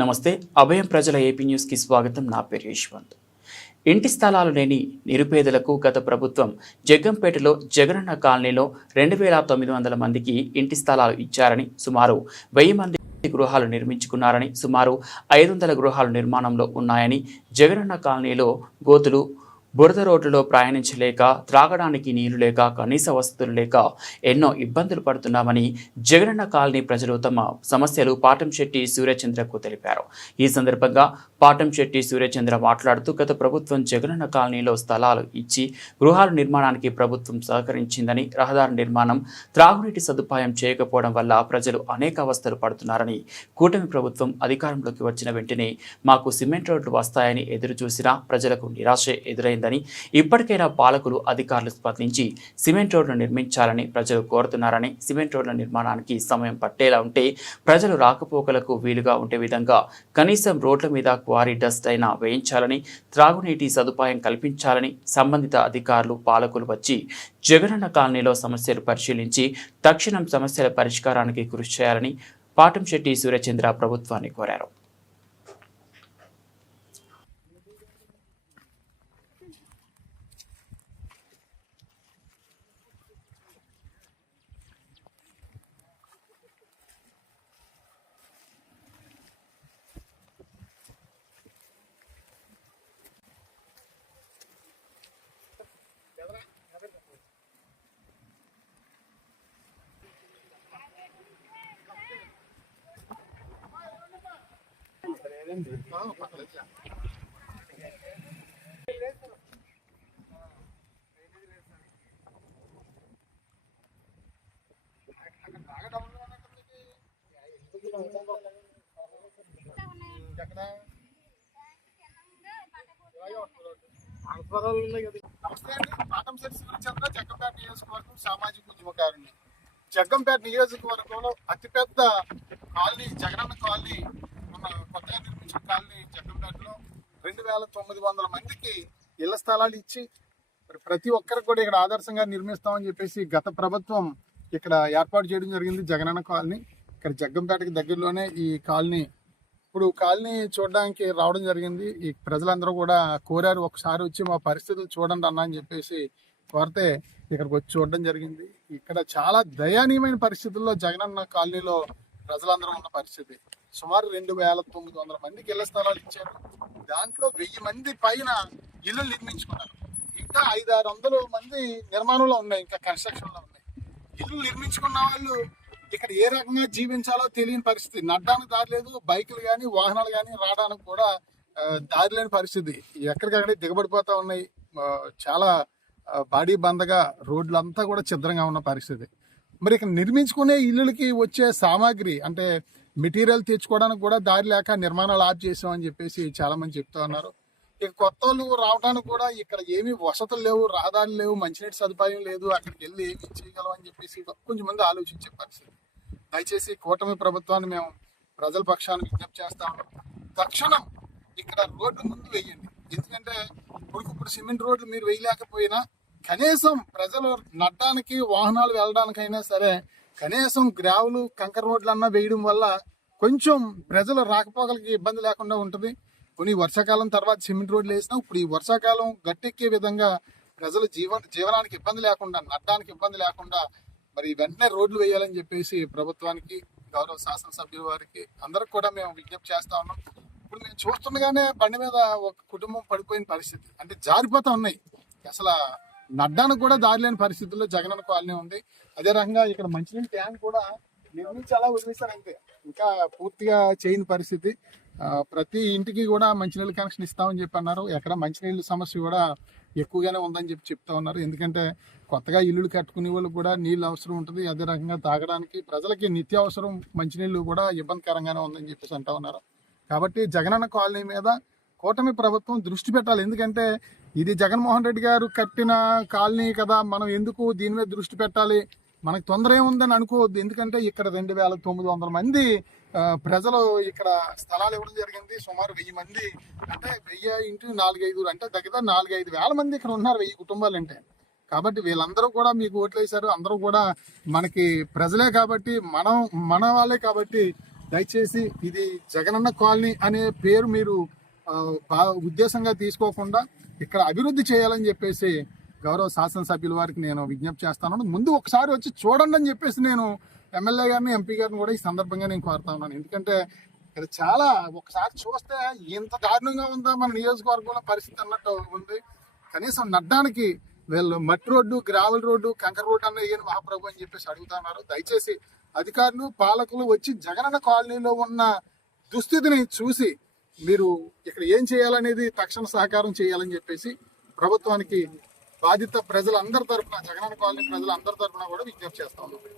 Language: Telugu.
నమస్తే అభయం ప్రజల ఏపీ న్యూస్కి స్వాగతం నా పేరు యశ్వంత్ ఇంటి స్థలాలు లేని నిరుపేదలకు గత ప్రభుత్వం జగ్గంపేటలో జగనన్న కాలనీలో రెండు వేల తొమ్మిది వందల మందికి ఇంటి స్థలాలు ఇచ్చారని సుమారు వెయ్యి మంది గృహాలు నిర్మించుకున్నారని సుమారు ఐదు వందల గృహాలు నిర్మాణంలో ఉన్నాయని జగనన్న కాలనీలో గోతులు బురద రోడ్లలో ప్రయాణించలేక త్రాగడానికి నీరు లేక కనీస వసతులు లేక ఎన్నో ఇబ్బందులు పడుతున్నామని జగనన్న కాలనీ ప్రజలు తమ సమస్యలు పాటంశెట్టి సూర్యచంద్రకు తెలిపారు ఈ సందర్భంగా పాటంశెట్టి సూర్యచంద్ర మాట్లాడుతూ గత ప్రభుత్వం జగనన్న కాలనీలో స్థలాలు ఇచ్చి గృహాల నిర్మాణానికి ప్రభుత్వం సహకరించిందని రహదారి నిర్మాణం త్రాగునీటి సదుపాయం చేయకపోవడం వల్ల ప్రజలు అనేక అవస్థలు పడుతున్నారని కూటమి ప్రభుత్వం అధికారంలోకి వచ్చిన వెంటనే మాకు సిమెంట్ రోడ్లు వస్తాయని ఎదురు చూసినా ప్రజలకు నిరాశ ఎదురైందని ఇప్పటికైనా పాలకులు అధికారులు స్పందించి సిమెంట్ రోడ్లు నిర్మించాలని ప్రజలు కోరుతున్నారని సిమెంట్ రోడ్ల నిర్మాణానికి సమయం పట్టేలా ఉంటే ప్రజలు రాకపోకలకు వీలుగా ఉండే విధంగా కనీసం రోడ్ల మీద క్వారీ డస్ట్ అయినా వేయించాలని త్రాగునీటి సదుపాయం కల్పించాలని సంబంధిత అధికారులు పాలకులు వచ్చి జగనన్న కాలనీలో సమస్యలు పరిశీలించి తక్షణం సమస్యల పరిష్కారానికి కృషి చేయాలని పాటంశెట్టి సూర్యచంద్ర ప్రభుత్వాన్ని కోరారు నమస్తే అండి పాటంశెట్టి నియోజకవర్గం సామాజిక జగ్గంపేట నియోజకవర్గంలో అతిపెద్ద కాలనీ జగనన్న కాలనీ మన కొత్తగా నిర్మించిన కాలనీ జగ్గంపేటలో రెండు వేల తొమ్మిది వందల మందికి ఇళ్ల స్థలాలు ఇచ్చి ప్రతి ఒక్కరికి కూడా ఇక్కడ ఆదర్శంగా నిర్మిస్తామని చెప్పేసి గత ప్రభుత్వం ఇక్కడ ఏర్పాటు చేయడం జరిగింది జగనన్న కాలనీ ఇక్కడ జగ్గంపేటకి దగ్గరలోనే ఈ కాలనీ ఇప్పుడు కాలనీ చూడడానికి రావడం జరిగింది ఈ ప్రజలందరూ కూడా కోరారు ఒకసారి వచ్చి మా పరిస్థితులు చూడండి అన్న అని చెప్పేసి కోరితే ఇక్కడికి వచ్చి చూడడం జరిగింది ఇక్కడ చాలా దయనీయమైన పరిస్థితుల్లో జగనన్న కాలనీలో ప్రజలందరూ ఉన్న పరిస్థితి సుమారు రెండు వేల తొమ్మిది వందల మందికి ఇళ్ల స్థలాలు ఇచ్చారు దాంట్లో వెయ్యి మంది పైన ఇల్లు నిర్మించుకున్నారు ఇంకా ఐదు ఆరు వందల మంది నిర్మాణంలో ఉన్నాయి ఇంకా కన్స్ట్రక్షన్లో ఉన్నాయి ఇల్లు నిర్మించుకున్న వాళ్ళు ఇక్కడ ఏ రకంగా జీవించాలో తెలియని పరిస్థితి నడ్డానికి దారి లేదు బైకులు కానీ వాహనాలు కానీ రావడానికి కూడా దారి లేని పరిస్థితి ఎక్కడికక్కడే దిగబడిపోతా ఉన్నాయి చాలా బాడీ బందగా రోడ్లంతా కూడా చిద్రంగా ఉన్న పరిస్థితి మరి ఇక్కడ నిర్మించుకునే ఇల్లులకి వచ్చే సామాగ్రి అంటే మెటీరియల్ తెచ్చుకోవడానికి కూడా దారి లేక నిర్మాణాలు ఆర్ చేసామని చెప్పేసి చాలా మంది చెప్తా ఉన్నారు ఇక కొత్త వాళ్ళు రావడానికి కూడా ఇక్కడ ఏమి వసతులు లేవు రహదారులు లేవు మంచినీటి సదుపాయం లేదు అక్కడికి వెళ్ళి ఏమి చేయగలం అని చెప్పేసి కొంచెం మంది ఆలోచించే పరిస్థితి దయచేసి కూటమి ప్రభుత్వాన్ని మేము ప్రజల పక్షాన్ని విజ్ఞప్తి చేస్తాం తక్షణం ఇక్కడ రోడ్డు ముందు వేయండి ఎందుకంటే ఇప్పుడు సిమెంట్ రోడ్లు మీరు వేయలేకపోయినా కనీసం ప్రజలు నడ్డానికి వాహనాలు వెళ్ళడానికైనా సరే కనీసం గ్రావులు కంకర రోడ్లు అన్నా వేయడం వల్ల కొంచెం ప్రజలు రాకపోకలకి ఇబ్బంది లేకుండా ఉంటుంది కొన్ని వర్షాకాలం తర్వాత సిమెంట్ రోడ్లు వేసినా ఇప్పుడు ఈ వర్షాకాలం గట్టెక్కే విధంగా ప్రజల జీవన జీవనానికి ఇబ్బంది లేకుండా నడ్డానికి ఇబ్బంది లేకుండా మరి వెంటనే రోడ్లు వేయాలని చెప్పేసి ప్రభుత్వానికి గౌరవ శాసనసభ్యుల వారికి అందరికి కూడా మేము విజ్ఞప్తి చేస్తా ఉన్నాం ఇప్పుడు మేము చూస్తుండగానే బండి మీద ఒక కుటుంబం పడిపోయిన పరిస్థితి అంటే జారిపోతా ఉన్నాయి అసలు నడ్డానికి కూడా దారి లేని పరిస్థితుల్లో జగనన్న కాలనీ ఉంది అదే రకంగా ఇక్కడ మంచినీటి ట్యాంక్ కూడా నిర్మించి అలా వదిలేస్తారు అంతే ఇంకా పూర్తిగా చేయని పరిస్థితి ప్రతి ఇంటికి కూడా మంచినీళ్ళు కనెక్షన్ ఇస్తామని చెప్పి అన్నారు ఎక్కడ మంచినీళ్ళ సమస్య కూడా ఎక్కువగానే ఉందని చెప్పి చెప్తా ఉన్నారు ఎందుకంటే కొత్తగా ఇల్లులు కట్టుకునే వాళ్ళు కూడా నీళ్ళు అవసరం ఉంటుంది అదే రకంగా తాగడానికి ప్రజలకి నిత్యావసరం మంచినీళ్ళు కూడా ఇబ్బందికరంగానే ఉందని చెప్పేసి అంటా ఉన్నారు కాబట్టి జగనన్న కాలనీ మీద కూటమి ప్రభుత్వం దృష్టి పెట్టాలి ఎందుకంటే ఇది జగన్మోహన్ రెడ్డి గారు కట్టిన కాలనీ కదా మనం ఎందుకు దీని మీద దృష్టి పెట్టాలి మనకు తొందర ఏముందని అనుకోవద్దు ఎందుకంటే ఇక్కడ రెండు వేల తొమ్మిది వందల మంది ప్రజలు ఇక్కడ స్థలాలు ఇవ్వడం జరిగింది సుమారు వెయ్యి మంది అంటే వెయ్యి ఇంటి నాలుగైదు అంటే దగ్గర నాలుగైదు వేల మంది ఇక్కడ ఉన్నారు వెయ్యి కుటుంబాలు అంటే కాబట్టి వీళ్ళందరూ కూడా మీకు ఓట్లు వేశారు అందరూ కూడా మనకి ప్రజలే కాబట్టి మనం మన వాళ్ళే కాబట్టి దయచేసి ఇది జగనన్న కాలనీ అనే పేరు మీరు ఉద్దేశంగా తీసుకోకుండా ఇక్కడ అభివృద్ధి చేయాలని చెప్పేసి గౌరవ శాసనసభ్యుల వారికి నేను విజ్ఞప్తి చేస్తాను ముందు ఒకసారి వచ్చి చూడండి అని చెప్పేసి నేను ఎమ్మెల్యే గారిని ఎంపీ గారిని కూడా ఈ సందర్భంగా నేను కోరుతా ఉన్నాను ఎందుకంటే ఇక్కడ చాలా ఒకసారి చూస్తే ఎంత దారుణంగా ఉందా మన నియోజకవర్గంలో పరిస్థితి అన్నట్టు ఉంది కనీసం నడ్డానికి వీళ్ళు మట్టి రోడ్డు గ్రావెల్ రోడ్డు కంకర రోడ్డు అన్న ఏం మహాప్రభు అని చెప్పేసి అడుగుతున్నారు దయచేసి అధికారులు పాలకులు వచ్చి జగనన్న కాలనీలో ఉన్న దుస్థితిని చూసి మీరు ఇక్కడ ఏం చేయాలనేది తక్షణ సహకారం చేయాలని చెప్పేసి ప్రభుత్వానికి బాధిత ప్రజలందరి తరఫున జగనన్న కాలనీ ప్రజలందరి తరఫున కూడా విజ్ఞప్తి చేస్తా ఉన్నాం